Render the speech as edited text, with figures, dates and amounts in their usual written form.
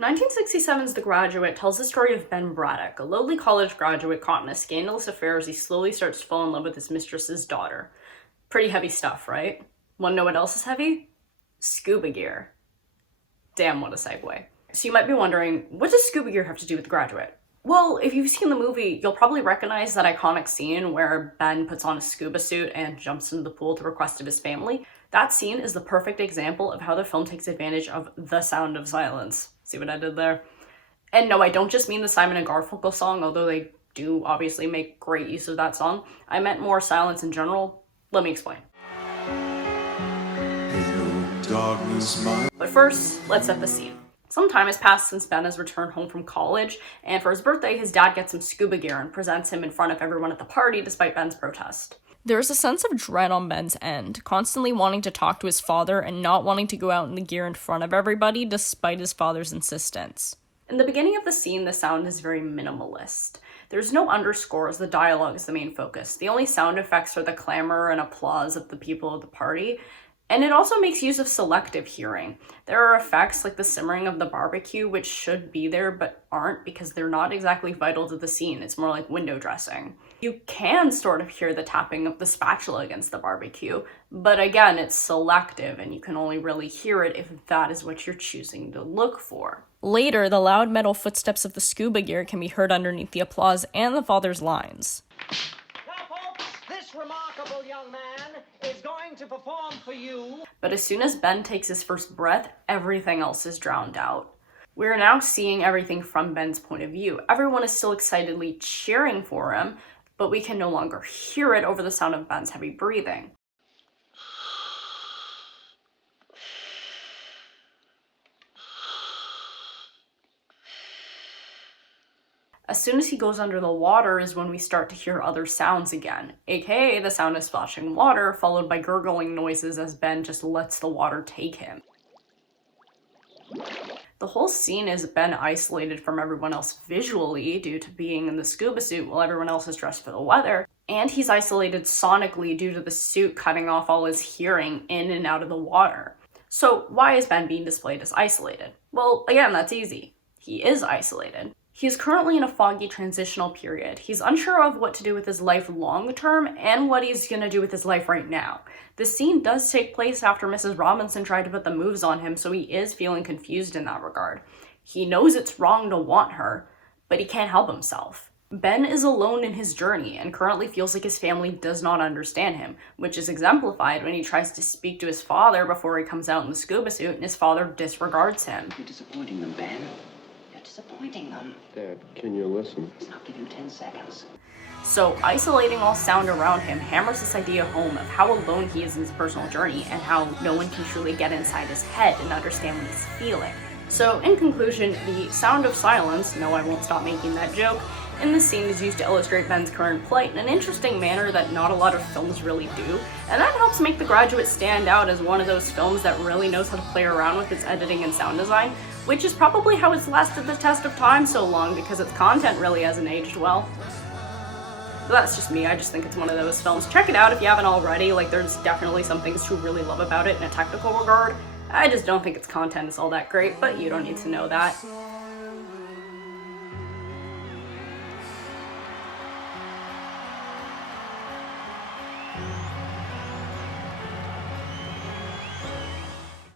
1967's The Graduate tells the story of Ben Braddock, a lowly college graduate caught in a scandalous affair as he slowly starts to fall in love with his mistress's daughter. Pretty heavy stuff, right? Wanna know what else is heavy? Scuba gear. Damn, what a segue. So you might be wondering, what does scuba gear have to do with The Graduate? Well, if you've seen the movie, you'll probably recognize that iconic scene where Ben puts on a scuba suit and jumps into the pool at the request of his family. That scene is the perfect example of how the film takes advantage of the sound of silence. See what I did there? And no, I don't just mean the Simon & Garfunkel song, although they do obviously make great use of that song. I meant more silence in general. Let me explain. But first, let's set the scene. Some time has passed since Ben has returned home from college, and for his birthday, his dad gets him scuba gear and presents him in front of everyone at the party despite Ben's protest. There's a sense of dread on Ben's end, constantly wanting to talk to his father and not wanting to go out in the gear in front of everybody despite his father's insistence. In the beginning of the scene, the sound is very minimalist. There's no underscores, the dialogue is the main focus. The only sound effects are the clamor and applause of the people at the party. And it also makes use of selective hearing. There are effects like the simmering of the barbecue, which should be there but aren't because they're not exactly vital to the scene. It's more like window dressing. You can sort of hear the tapping of the spatula against the barbecue, but again, it's selective and you can only really hear it if that is what you're choosing to look for. Later, the loud metal footsteps of the scuba gear can be heard underneath the applause and the father's lines. Now, folks, this remarkable young man is going to perform for you. But as soon as Ben takes his first breath, everything else is drowned out. We're now seeing everything from Ben's point of view. Everyone is still excitedly cheering for him, but we can no longer hear it over the sound of Ben's heavy breathing. As soon as he goes under the water is when we start to hear other sounds again, aka the sound of splashing water, followed by gurgling noises as Ben just lets the water take him. The whole scene is Ben isolated from everyone else visually due to being in the scuba suit while everyone else is dressed for the weather, and he's isolated sonically due to the suit cutting off all his hearing in and out of the water. So why is Ben being displayed as isolated? Well, again, that's easy. He is isolated. He is currently in a foggy transitional period. He's unsure of what to do with his life long term and what he's gonna do with his life right now. The scene does take place after Mrs. Robinson tried to put the moves on him, so he is feeling confused in that regard. He knows it's wrong to want her, but he can't help himself. Ben is alone in his journey and currently feels like his family does not understand him, which is exemplified when he tries to speak to his father before he comes out in the scuba suit and his father disregards him. You're disappointing them, Ben. Disappointing them. Dad, can you listen? I'll give you 10 seconds. So, isolating all sound around him hammers this idea home of how alone he is in his personal journey and how no one can truly get inside his head and understand what he's feeling. So, in conclusion, the sound of silence, no, I won't stop making that joke, in this scene is used to illustrate Ben's current plight in an interesting manner that not a lot of films really do, and that helps make The Graduate stand out as one of those films that really knows how to play around with its editing and sound design, which is probably how it's lasted the test of time so long because its content really hasn't aged well. But that's just me, I just think it's one of those films. Check it out if you haven't already, like there's definitely some things to really love about it in a technical regard. I just don't think its content is all that great, but you don't need to know that.